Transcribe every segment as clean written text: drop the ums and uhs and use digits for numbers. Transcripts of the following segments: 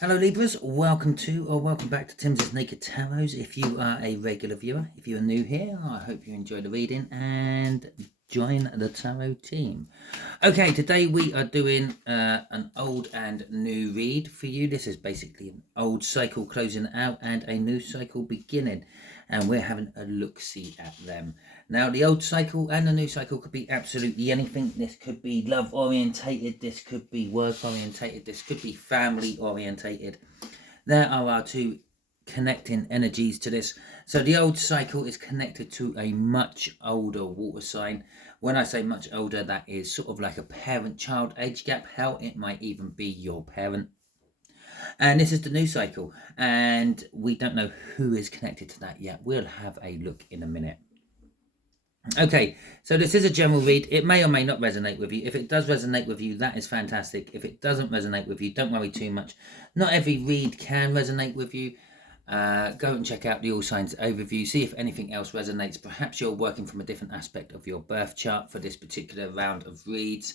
Hello Libras, welcome to or welcome back to Timsy Naked Tarot. If you are a regular viewer, if you are new here, I hope you enjoy the reading and join the tarot team. Okay, today we are doing an old and new read for you. This is basically an old cycle closing out and a new cycle beginning, and we're having a look-see at them. Now, the old cycle and the new cycle could be absolutely anything. This could be love-orientated, this could be work-orientated, this could be family-orientated. There are our two connecting energies to this. So the old cycle is connected to a much older water sign. When I say much older, that is sort of like a parent-child age gap. Hell, it might even be your parent. And this is the new cycle, and we don't know who is connected to that yet. We'll have a look in a minute. Okay, so this is a general read. It may or may not resonate with you. If it does resonate with you, that is fantastic. If it doesn't resonate with you, don't worry too much. Not every read can resonate with you. Go and check out the All Signs overview. See if anything else resonates. Perhaps you're working from a different aspect of your birth chart for this particular round of reads.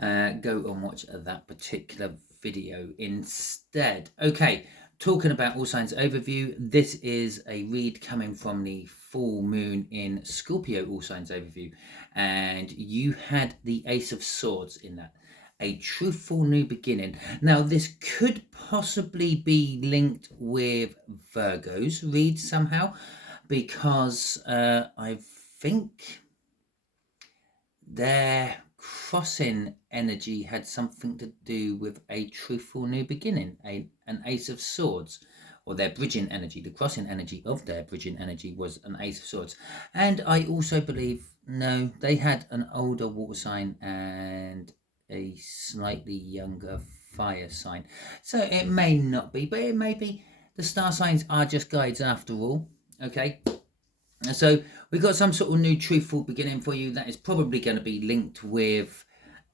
Go and watch that particular video instead. Okay, talking about All Signs overview, this is a read coming from the full moon in Scorpio All Signs overview, and you had the Ace of Swords in that. A truthful new beginning. Now, this could possibly be linked with Virgo's read somehow, because I think their crossing energy had something to do with a truthful new beginning, an Ace of Swords, or their bridging energy. The crossing energy of their bridging energy was an Ace of Swords. And I also believe, no, they had an older water sign and a slightly younger fire sign. So it may not be, but it may be. The star signs are just guides after all. Okay. So we've got some sort of new truthful beginning for you that is probably going to be linked with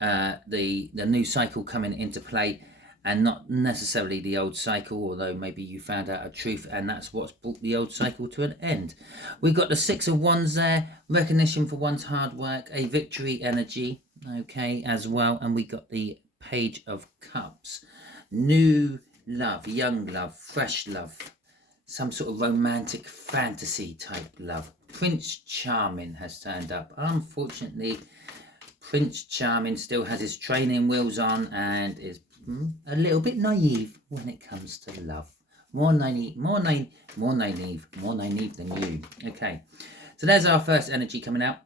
the new cycle coming into play, and not necessarily the old cycle, although maybe you found out a truth and that's what's brought the old cycle to an end. We've got the Six of Wands there, recognition for one's hard work, a victory energy, okay, as well. And we got the Page of Cups, new love, young love, fresh love, some sort of romantic fantasy type love. Prince Charming has turned up. Unfortunately, Prince Charming still has his training wheels on and is a little bit naive when it comes to love. More naive than you. Okay, so there's our first energy coming out.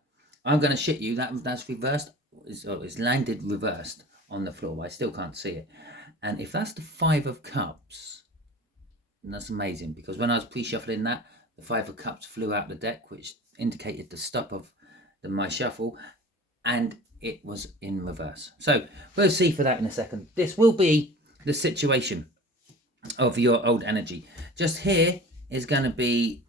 I'm going to shit you. That's reversed. It's landed reversed on the floor. I still can't see it. And if that's the Five of Cups, and that's amazing, because when I was pre-shuffling that, the Five of Cups flew out the deck, which indicated the stop of my shuffle, and it was in reverse. So we'll see for that in a second. This will be the situation of your old energy. Just here is going to be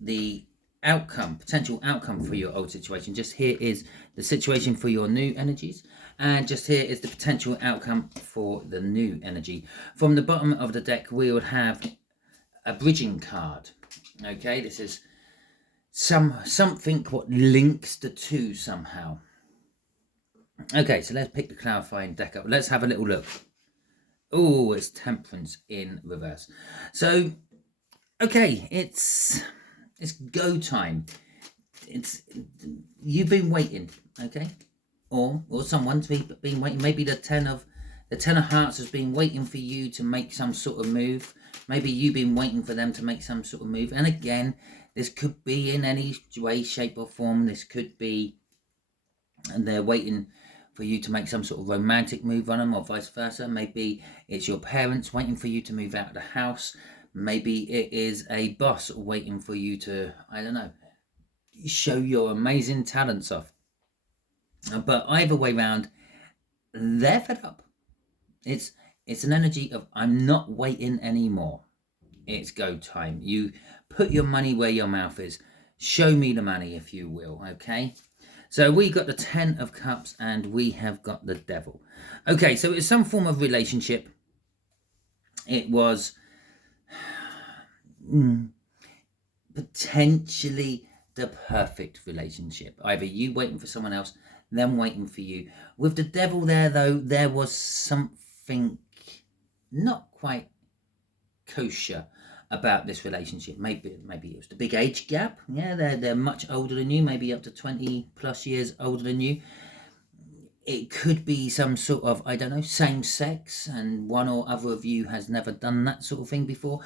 the outcome, potential outcome for your old situation. Just here is the situation for your new energies, and just here is the potential outcome for the new energy. From the bottom of the deck, we would have a bridging card. Okay, this is something what links the two somehow. Okay, so let's pick the clarifying deck up. Let's have a little look. Oh, it's Temperance in reverse. So, okay, it's go time. You've been waiting, okay, or someone's been waiting. Maybe the Ten of Hearts has been waiting for you to make some sort of move. Maybe you've been waiting for them to make some sort of move. And again, this could be in any way, shape or form. This could be, and they're waiting for you to make some sort of romantic move on them, or vice versa. Maybe it's your parents waiting for you to move out of the house. Maybe it is a boss waiting for you to, I don't know, show your amazing talents off. But either way round, they're fed up. It's an energy of, I'm not waiting anymore. It's go time. You put your money where your mouth is. Show me the money, if you will, okay? So we got the Ten of Cups and we have got the Devil. Okay, so it's some form of relationship. It was potentially the perfect relationship. Either you waiting for someone else, them waiting for you. With the Devil there, though, there was something not quite kosher about this relationship. Maybe it was the big age gap. Yeah, they're much older than you, maybe up to 20 plus years older than you. It could be some sort of, I don't know, same sex, and one or other of you has never done that sort of thing before.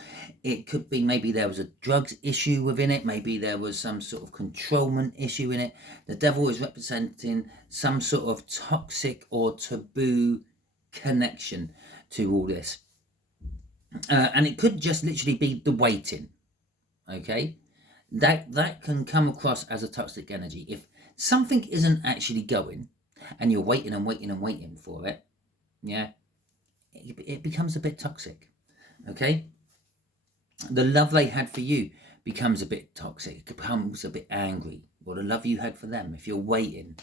It could be maybe there was a drugs issue within it. Maybe there was some sort of controlment issue in it. The devil is representing some sort of toxic or taboo connection to all this. And it could just literally be the waiting. Okay, that can come across as a toxic energy. If something isn't actually going, and you're waiting and waiting and waiting for it, yeah, it becomes a bit toxic. Okay, the love they had for you becomes a bit toxic. It becomes a bit angry. Or the love you had for them, if you're waiting,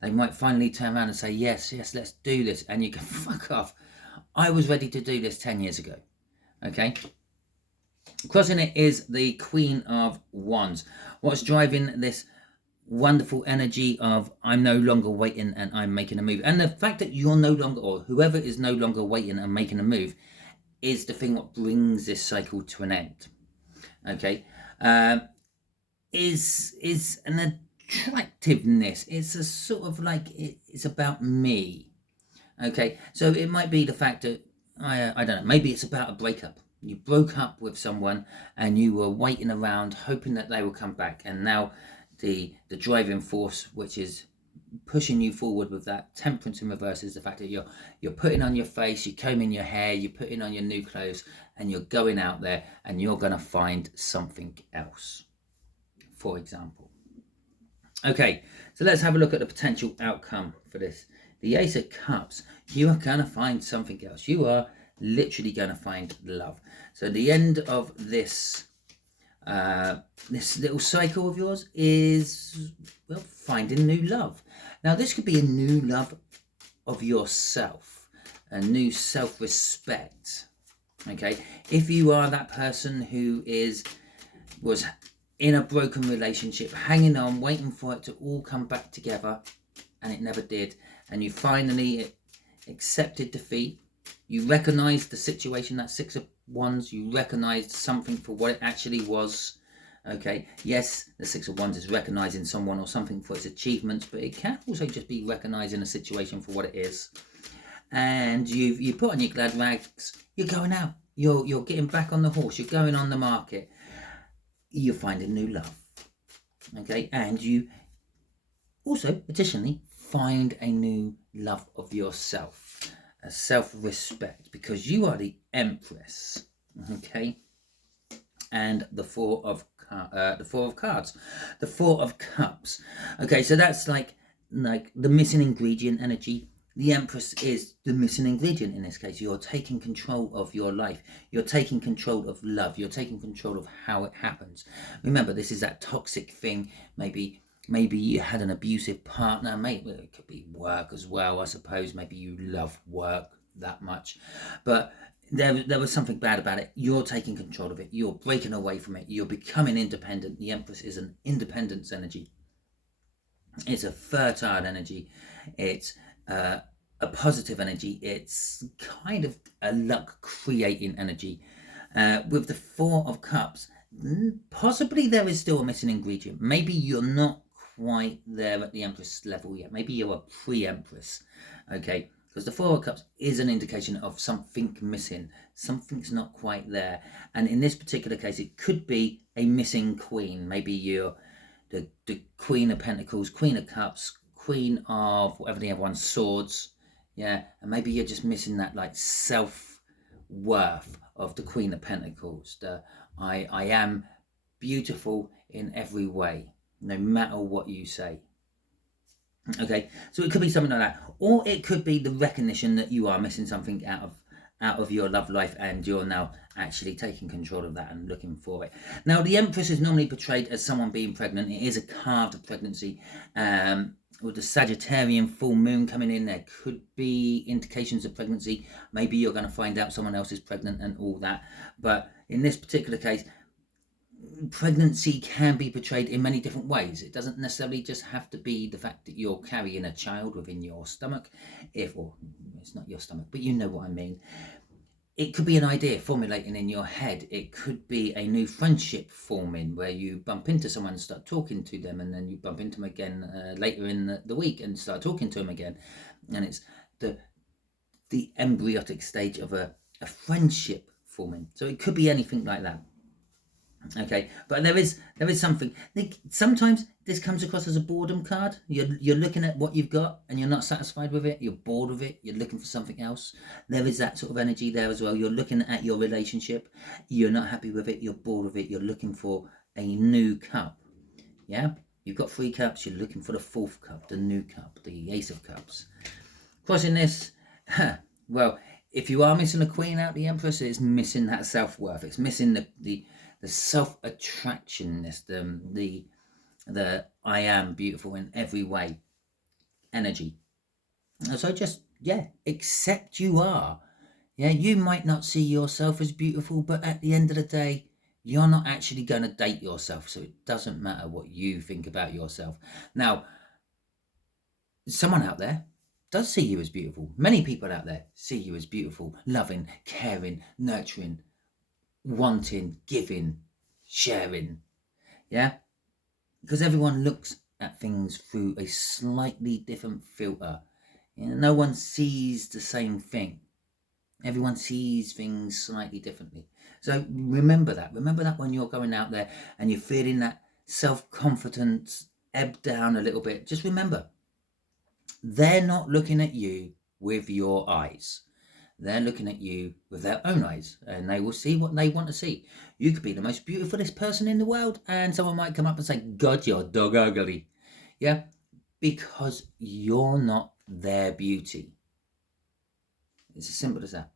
they might finally turn around and say, yes, let's do this, and you go, fuck off, I was ready to do this 10 years ago. Okay, crossing it is the Queen of Wands. What's driving this wonderful energy of I'm no longer waiting and I'm making a move? And the fact that you're no longer, or whoever is no longer waiting and making a move, is the thing what brings this cycle to an end. Okay, is an attractiveness. It's a sort of like, it's about me. Okay, so it might be the fact that I don't know, maybe it's about a breakup. You broke up with someone and you were waiting around hoping that they will come back, and now the driving force which is pushing you forward with that Temperance in reverse is the fact that you're putting on your face, you're combing your hair, you're putting on your new clothes, and you're going out there and you're going to find something else, for example. Okay, so let's have a look at the potential outcome for this. The Ace of Cups, you are going to find something else. You are literally going to find love. So the end of this this little cycle of yours is, well, finding new love. Now this could be a new love of yourself, a new self-respect. Okay, if you are that person who was in a broken relationship, hanging on, waiting for it to all come back together, and it never did, and you finally accepted defeat, you recognized the situation, that Six of Wands, you recognized something for what it actually was. Okay, yes, the Six of Wands is recognizing someone or something for its achievements, but it can also just be recognizing a situation for what it is. And you put on your glad rags, you're going out, you're getting back on the horse, you're going on the market, you're finding new love. Okay, and you also additionally find a new love of yourself, a self-respect, because you are the Empress. Okay, and the Four of Cards, the Four of Cups. Okay, so that's like the missing ingredient energy. The Empress is the missing ingredient in this case. You're taking control of your life. You're taking control of love. You're taking control of how it happens. Remember, this is that toxic thing. Maybe you had an abusive partner. Maybe it could be work as well, I suppose. Maybe you love work that much. But there was something bad about it. You're taking control of it. You're breaking away from it. You're becoming independent. The Empress is an independence energy. It's a fertile energy. It's a positive energy. It's kind of a luck creating energy. With the Four of Cups, possibly there is still a missing ingredient. Maybe you're not quite there at the Empress level yet. Maybe you're a pre-Empress. Okay, because the Four of Cups is an indication of something missing. Something's not quite there. And in this particular case, it could be a missing queen. Maybe you're the Queen of Pentacles, Queen of Cups, Queen of whatever the other one, Swords. Yeah, and maybe you're just missing that like self-worth of the Queen of Pentacles. The I am beautiful in every way, no matter what you say. Okay, so it could be something like that, or it could be the recognition that you are missing something out of your love life, and you're now actually taking control of that and looking for it. Now, the Empress is normally portrayed as someone being pregnant. It is a card of pregnancy. With the Sagittarian full moon coming in, there could be indications of pregnancy. Maybe you're going to find out someone else is pregnant and all that. But in this particular case, pregnancy can be portrayed in many different ways. It doesn't necessarily just have to be the fact that you're carrying a child within your stomach, or it's not your stomach, but you know what I mean. it could be an idea formulating in your head. It could be a new friendship forming where you bump into someone and start talking to them, and then you bump into them again later in the week and start talking to them again. And it's the embryonic stage of a friendship forming. So it could be anything like that. Okay, but there is something. Sometimes this comes across as a boredom card. You're looking at what you've got and you're not satisfied with it. You're bored with it. You're looking for something else. There is that sort of energy there as well. You're looking at your relationship. You're not happy with it. You're bored with it. You're looking for a new cup. Yeah, you've got 3 cups. You're looking for the 4th cup, the new cup, the Ace of Cups. Crossing this, well, if you are missing a Queen out, the Empress is missing that self-worth. It's missing the self-attractionness, the I am beautiful in every way energy. So just, accept you are. Yeah, you might not see yourself as beautiful, but at the end of the day, you're not actually going to date yourself, so it doesn't matter what you think about yourself. Now, someone out there does see you as beautiful. Many people out there see you as beautiful, loving, caring, nurturing, wanting, giving, sharing. Yeah, because everyone looks at things through a slightly different filter. No one sees the same thing. Everyone sees things slightly differently. So remember that when you're going out there and you're feeling that self-confidence ebb down a little bit. Just remember, they're not looking at you with your eyes. They're looking at you with their own eyes, and they will see what they want to see. You could be the most beautifulest person in the world, and someone might come up and say, God, you're dog ugly. Yeah, because you're not their beauty. It's as simple as that.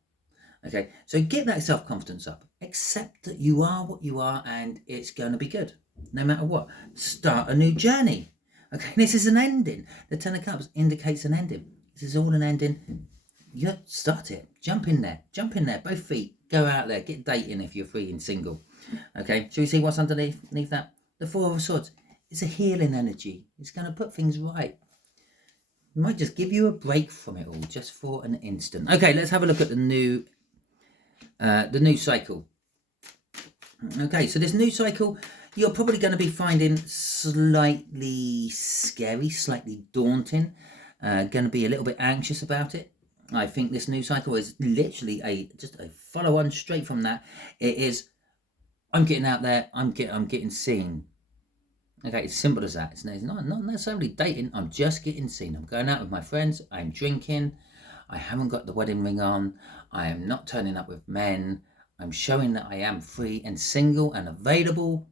Okay, so get that self-confidence up. Accept that you are what you are, and it's going to be good, no matter what. Start a new journey. Okay, this is an ending. The 10 of Cups indicates an ending. This is all an ending. You start it. Jump in there. Both feet. Go out there. Get dating if you're free and single. Okay. Shall we see what's underneath that? The 4 of Swords. It's a healing energy. It's going to put things right. It might just give you a break from it all, just for an instant. Okay. Let's have a look at the new cycle. Okay. So this new cycle, you're probably going to be finding slightly scary, slightly daunting. Going to be a little bit anxious about it. I think this new cycle is literally just a follow on straight from that. It is, I'm getting out there, I'm getting seen. Okay, it's simple as that. It's not necessarily dating, I'm just getting seen. I'm going out with my friends, I'm drinking, I haven't got the wedding ring on, I am not turning up with men, I'm showing that I am free and single and available,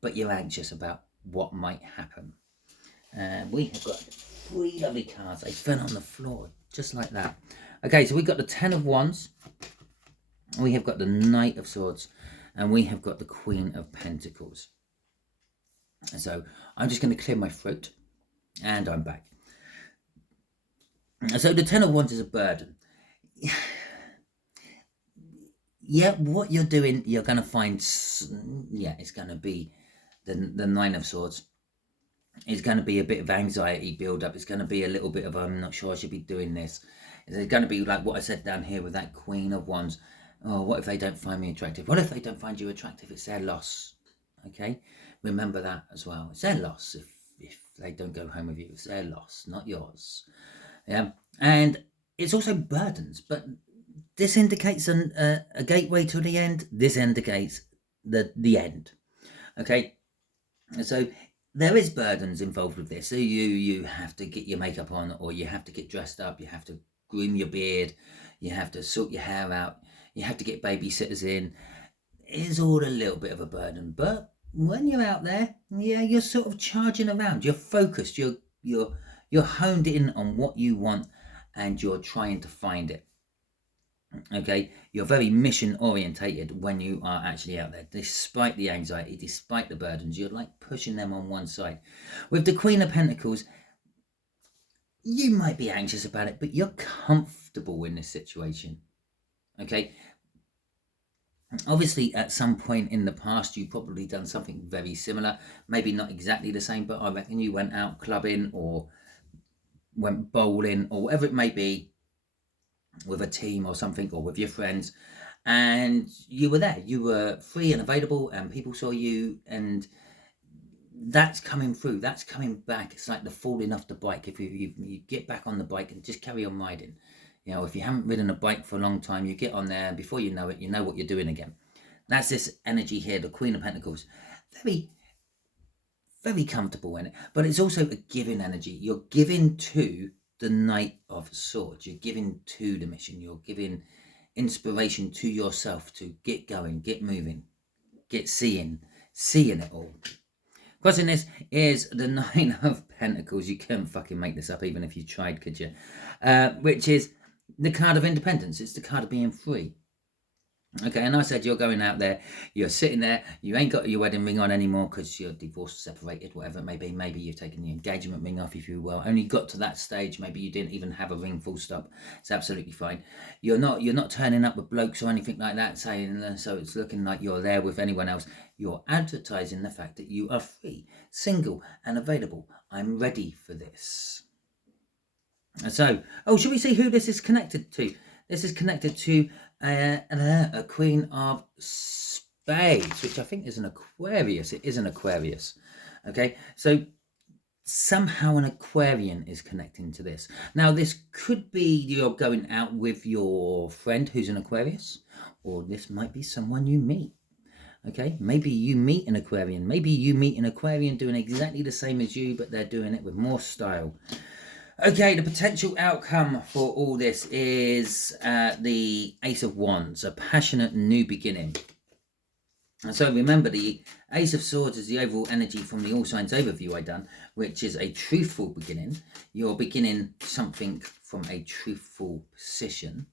but you're anxious about what might happen. And we have got 3 lovely cards. They fell on the floor just like that. Okay, so we've got the 10 of Wands, we have got the Knight of Swords, and we have got the Queen of Pentacles. So I'm just going to clear my throat, and I'm back. So the 10 of Wands is a burden. Yeah, what you're doing, you're going to find, it's going to be the 9 of Swords. It's going to be a bit of anxiety build up. It's going to be a little bit of, I'm not sure I should be doing this. It's going to be like what I said down here with that Queen of Wands. Oh, what if they don't find me attractive? What if they don't find you attractive? It's their loss. Okay? Remember that as well. It's their loss if they don't go home with you. It's their loss, not yours. Yeah? And it's also burdens, but this indicates a gateway to the end. This indicates the end. Okay? So there is burdens involved with this. So you have to get your makeup on, or you have to get dressed up, you have to groom your beard, you have to sort your hair out, you have to get babysitters in. It's all a little bit of a burden, but when you're out there, you're sort of charging around, you're focused, you're honed in on what you want, and you're trying to find it. Okay, you're very mission orientated when you are actually out there, despite the anxiety, despite the burdens. You're like pushing them on one side. With the Queen of Pentacles, you might be anxious about it, but you're comfortable in this situation. Okay, obviously at some point in the past you've probably done something very similar, maybe not exactly the same, but I reckon you went out clubbing or went bowling or whatever it may be, with a team or something, or with your friends, and you were there, you were free and available, and people saw you, and that's coming through, that's coming back. It's like the falling off the bike. If you get back on the bike and just carry on riding, you know, if you haven't ridden a bike for a long time, you get on there, and before you know it, you know what you're doing again. That's this energy here, the Queen of Pentacles. Very, very comfortable in it, but it's also a giving energy. You're giving to the Knight of Swords. You're giving to the mission. You're giving inspiration to yourself to get going, get moving, get seeing it all. Crossing this is the Nine of Pentacles. You couldn't fucking make this up, even if you tried, could you? Which is the card of independence. It's the card of being free. Okay, and I said you're going out there, you're sitting there, you ain't got your wedding ring on anymore because you're divorced, separated, whatever it may be. Maybe you've taken the engagement ring off, if you will. Only got to that stage. Maybe you didn't even have a ring, full stop. It's absolutely fine. You're not turning up with blokes or anything like that, saying so it's looking like you're there with anyone else. You're advertising the fact that you are free, single, and available. I'm ready for this. So, should we see who this is connected to? This is connected to a Queen of Spades, which I think is an Aquarius. It is an Aquarius. Okay, so somehow an Aquarian is connecting to this. Now, this could be you're going out with your friend who's an Aquarius, or this might be someone you meet. Okay, maybe you meet an Aquarian. Maybe you meet an Aquarian doing exactly the same as you, but they're doing it with more style. Okay, the potential outcome for all this is the Ace of Wands, a passionate new beginning. And so remember, the Ace of Swords is the overall energy from the All Signs overview I done, which is a truthful beginning. You're beginning something from a truthful position.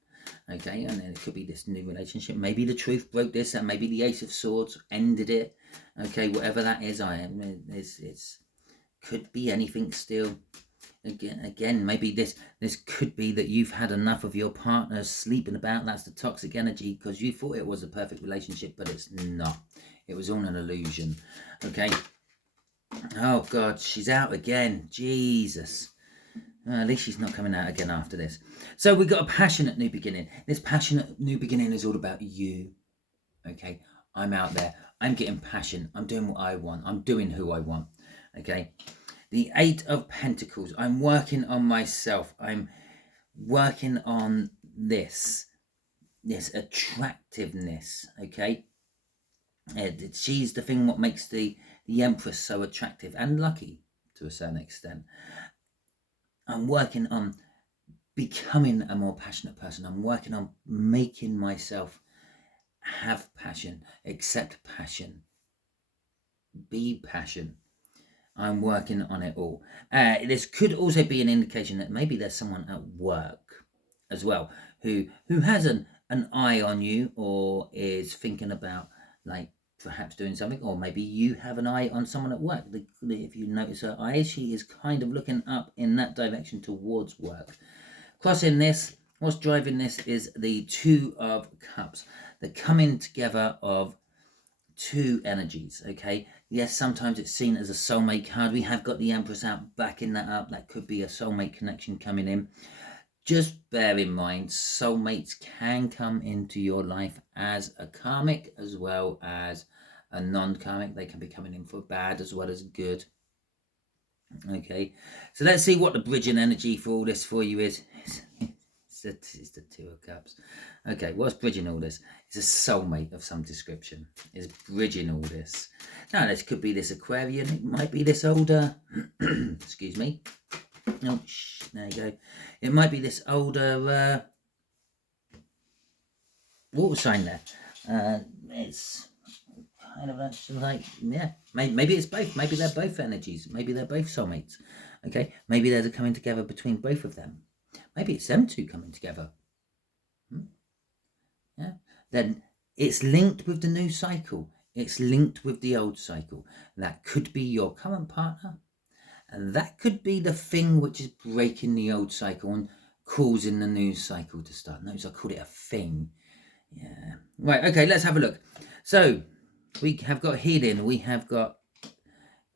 Okay, and then it could be this new relationship. Maybe the truth broke this, and maybe the Ace of Swords ended it. Okay, whatever that is, it's could be anything still. Again, maybe this could be that you've had enough of your partner sleeping about. That's the toxic energy, because you thought it was a perfect relationship, but it's not. It was all an illusion. Okay. Oh God, she's out again. Jesus. At least she's not coming out again after this. So we've got a passionate new beginning. This passionate new beginning is all about you. Okay. I'm out there. I'm getting passion. I'm doing what I want. I'm doing who I want. Okay. The Eight of Pentacles. I'm working on myself. I'm working on this attractiveness. Okay. She's the thing what makes the Empress so attractive and lucky to a certain extent. I'm working on becoming a more passionate person. I'm working on making myself have passion, accept passion, be passion. I'm working on it all. This could also be an indication that maybe there's someone at work as well who has an eye on you, or is thinking about like perhaps doing something, or maybe you have an eye on someone at work. If you notice her eyes, she is kind of looking up in that direction towards work. Crossing this, what's driving this is the Two of Cups, the coming together of two energies. Okay, yes, sometimes it's seen as a soulmate card. We have got the Empress out backing that up. That could be a soulmate connection coming in. Just bear in mind, soulmates can come into your life as a karmic as well as a non-karmic. They can be coming in for bad as well as good. Okay, so let's see what the bridging energy for all this for you is. It's the Two of Cups. Okay, what's bridging all this? It's a soulmate of some description. Is bridging all this. Now, this could be this Aquarian. It might be this older. Excuse me. Oh, there you go. It might be this older water sign there. It's kind of actually like, yeah. Maybe it's both. Maybe they're both energies. Maybe they're both soulmates. Okay. Maybe there's a coming together between both of them. Maybe it's them two coming together. Yeah. Then it's linked with the new cycle. It's linked with the old cycle. That could be your current partner. And that could be the thing which is breaking the old cycle and causing the new cycle to start. Notice I called it a thing. Yeah. Right. Okay. Let's have a look. So we have got healing. We have got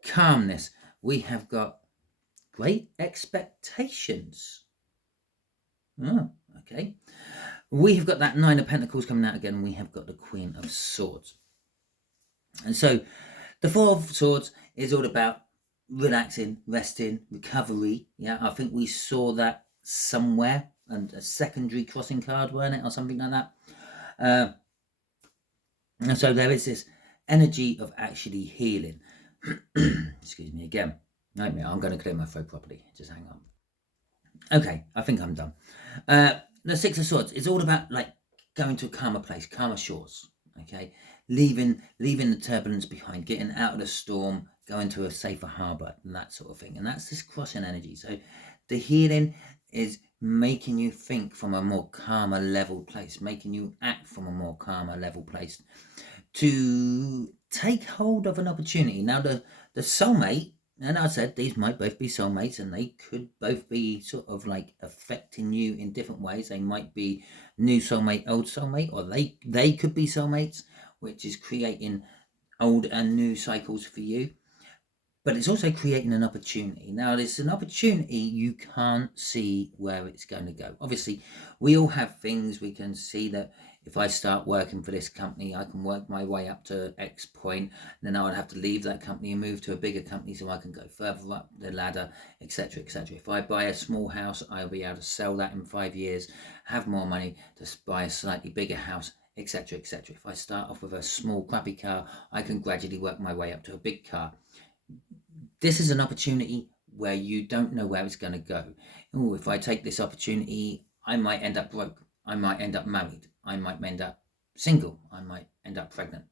calmness. We have got great expectations. Oh, Okay, we have got that Nine of Pentacles coming out again. We have got the Queen of Swords. And so the Four of Swords is all about relaxing, resting, recovery. Yeah, I think we saw that somewhere, and a secondary crossing card, weren't it, or something like that. And so there is this energy of actually healing. Excuse me again. Nightmare. I'm going to clear my throat properly. Just hang on. Okay, I think I'm done. The Six of Swords is all about like going to a calmer place, calmer shores. Okay, leaving the turbulence behind, getting out of the storm, going to a safer harbour, and that sort of thing. And that's this crossing energy. So the healing is making you think from a more calmer level place, making you act from a more calmer level place to take hold of an opportunity. Now the soulmate, and I said these might both be soulmates, and they could both be sort of like affecting you in different ways. They might be new soulmate, old soulmate, or they could be soulmates, which is creating old and new cycles for you. But it's also creating an opportunity. Now, it's an opportunity you can't see where it's going to go. Obviously, we all have things we can see that if I start working for this company, I can work my way up to X point. Then I would have to leave that company and move to a bigger company so I can go further up the ladder, etc., etc. If I buy a small house, I'll be able to sell that in 5 years, have more money to buy a slightly bigger house, etc., etc. If I start off with a small crappy car, I can gradually work my way up to a big car. This is an opportunity where you don't know where it's going to go. Oh, if I take this opportunity, I might end up broke. I might end up married. I might end up single. I might end up pregnant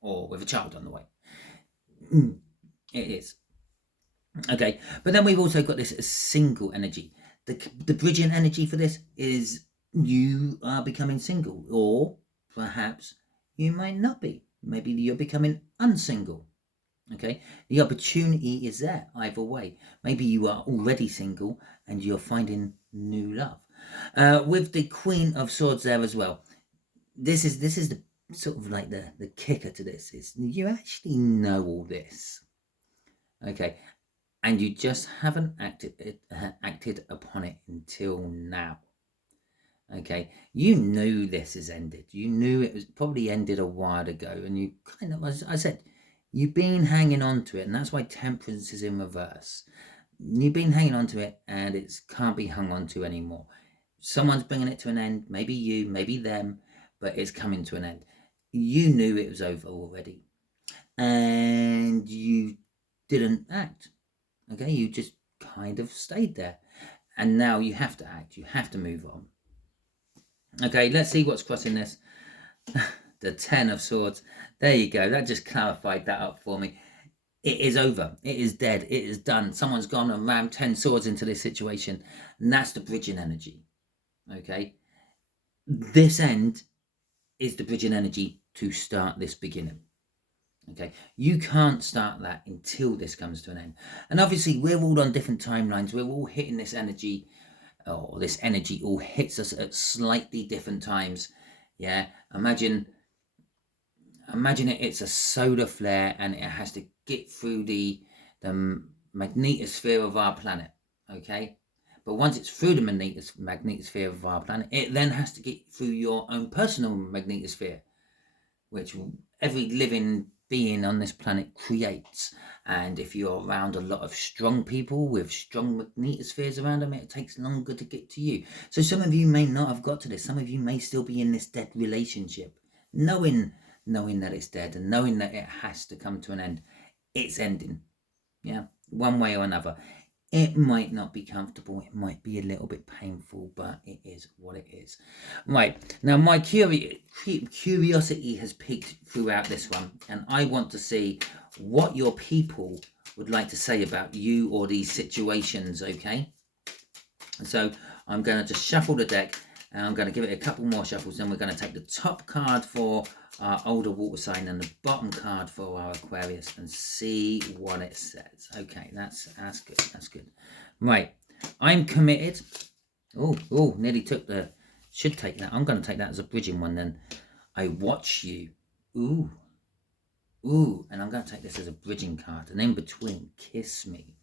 or with a child on the way. It is. Okay, but then we've also got this single energy. The bridging energy for this is you are becoming single, or perhaps you might not be. Maybe you're becoming unsingle. Okay, the opportunity is there either way. Maybe you are already single and you're finding new love. With the Queen of Swords there as well. This is the sort of like the kicker to this is you actually know all this. Okay, and you just haven't acted upon it until now. Okay, you knew this has ended. You knew it was probably ended a while ago, and you kind of, as I said, you've been hanging on to it, and that's why Temperance is in reverse. You've been hanging on to it, and it can't be hung on to anymore. Someone's bringing it to an end, maybe you, maybe them, but it's coming to an end. You knew it was over already, and you didn't act. Okay, you just kind of stayed there, and now you have to act. You have to move on. Okay, let's see what's crossing this. The Ten of Swords. There you go. That just clarified that up for me. It is over. It is dead. It is done. Someone's gone and rammed 10 swords into this situation. And that's the bridging energy. Okay. This end is the bridging energy to start this beginning. Okay. You can't start that until this comes to an end. And obviously, we're all on different timelines. We're all hitting this energy, or this energy all hits us at slightly different times. Yeah. Imagine it's a solar flare and it has to get through the magnetosphere of our planet. Okay, but once it's through the magnetosphere of our planet, it then has to get through your own personal magnetosphere, which every living being on this planet creates. And if you're around a lot of strong people with strong magnetospheres around them, it takes longer to get to you. So some of you may not have got to this. Some of you may still be in this dead relationship, knowing that it's dead and knowing that it has to come to an end. It's ending. Yeah, one way or another. It might not be comfortable. It might be a little bit painful, but it is what it is. Right, now my curiosity has peaked throughout this one, and I want to see what your people would like to say about you or these situations, okay? So I'm going to just shuffle the deck, and I'm going to give it a couple more shuffles. Then we're going to take the top card for our older water sign and the bottom card for our Aquarius and see what it says. Okay, that's good. That's good. Right, I'm committed. Oh, nearly took the. Should take that. I'm going to take that as a bridging one then. I watch you. Ooh, and I'm going to take this as a bridging card. And in between, kiss me.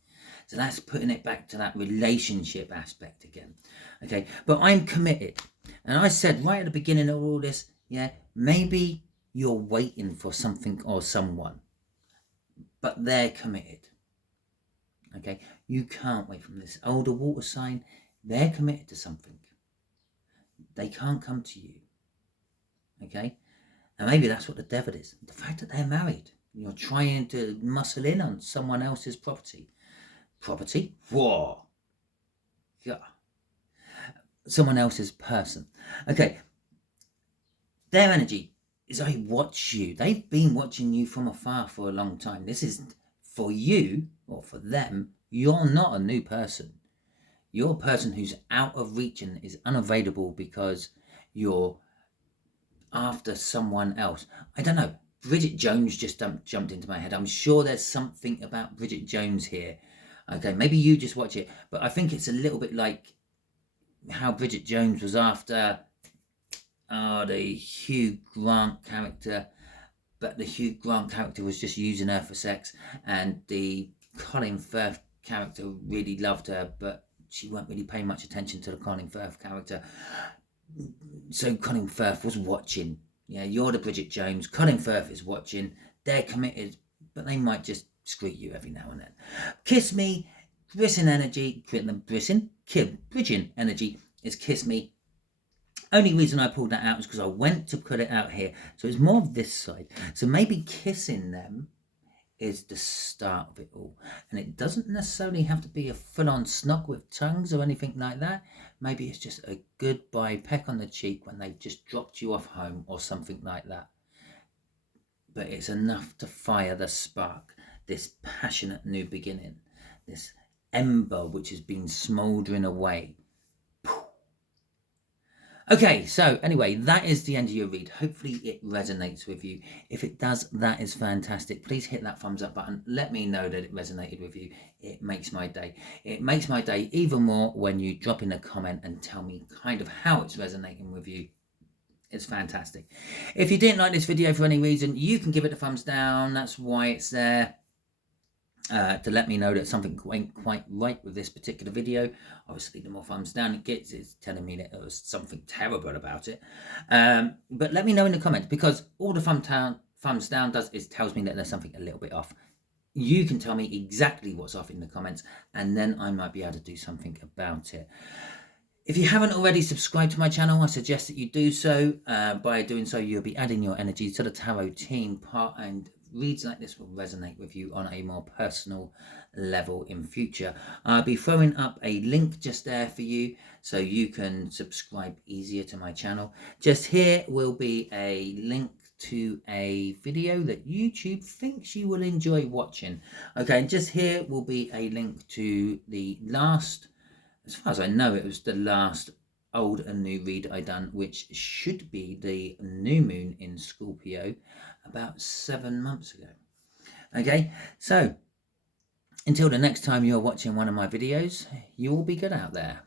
So that's putting it back to that relationship aspect again. Okay, but I'm committed. And I said right at the beginning of all this, yeah, maybe you're waiting for something or someone, but they're committed. Okay, you can't wait from this older water sign. They're committed to something. They can't come to you. Okay, and maybe that's what the devil is. The fact that they're married. You're trying to muscle in on someone else's property. Property? Whoa. Yeah. Someone else's person. Okay. Their energy is I watch you. They've been watching you from afar for a long time. This is for you or for them. You're not a new person. You're a person who's out of reach and is unavailable because you're after someone else. I don't know. Bridget Jones just jumped into my head. I'm sure there's something about Bridget Jones here. Okay, maybe you just watch it, but I think it's a little bit like how Bridget Jones was after the Hugh Grant character, but the Hugh Grant character was just using her for sex, and the Colin Firth character really loved her, but she weren't really paying much attention to the Colin Firth character. So Colin Firth was watching. Yeah, you're the Bridget Jones. Colin Firth is watching. They're committed, but they might just screw you every now and then. Kiss me, Brisson energy, Bridging energy is kiss me. Only reason I pulled that out is because I went to put it out here. So it's more of this side. So maybe kissing them is the start of it all. And it doesn't necessarily have to be a full-on snog with tongues or anything like that. Maybe it's just a goodbye peck on the cheek when they've just dropped you off home or something like that. But it's enough to fire the spark, this passionate new beginning, this ember which has been smouldering away. Okay, so anyway, that is the end of your read. Hopefully it resonates with you. If it does, that is fantastic. Please hit that thumbs up button. Let me know that it resonated with you. It makes my day. It makes my day even more when you drop in a comment and tell me kind of how it's resonating with you. It's fantastic. If you didn't like this video for any reason, you can give it a thumbs down. That's why it's there. To let me know that something ain't quite right with this particular video. Obviously, the more thumbs down it gets, it's telling me that there was something terrible about it. But let me know in the comments, because all the thumbs down does is tells me that there's something a little bit off. You can tell me exactly what's off in the comments, and then I might be able to do something about it. If you haven't already subscribed to my channel, I suggest that you do so. By doing so, you'll be adding your energy to the tarot team part, and reads like this will resonate with you on a more personal level in future. I'll be throwing up a link just there for you so you can subscribe easier to my channel. Just here will be a link to a video that YouTube thinks you will enjoy watching. Okay, and just here will be a link to the last, as far as I know, it was the last old and new read I done, which should be the new moon in Scorpio about 7 months ago. Okay, so until the next time you're watching one of my videos, you will be good out there.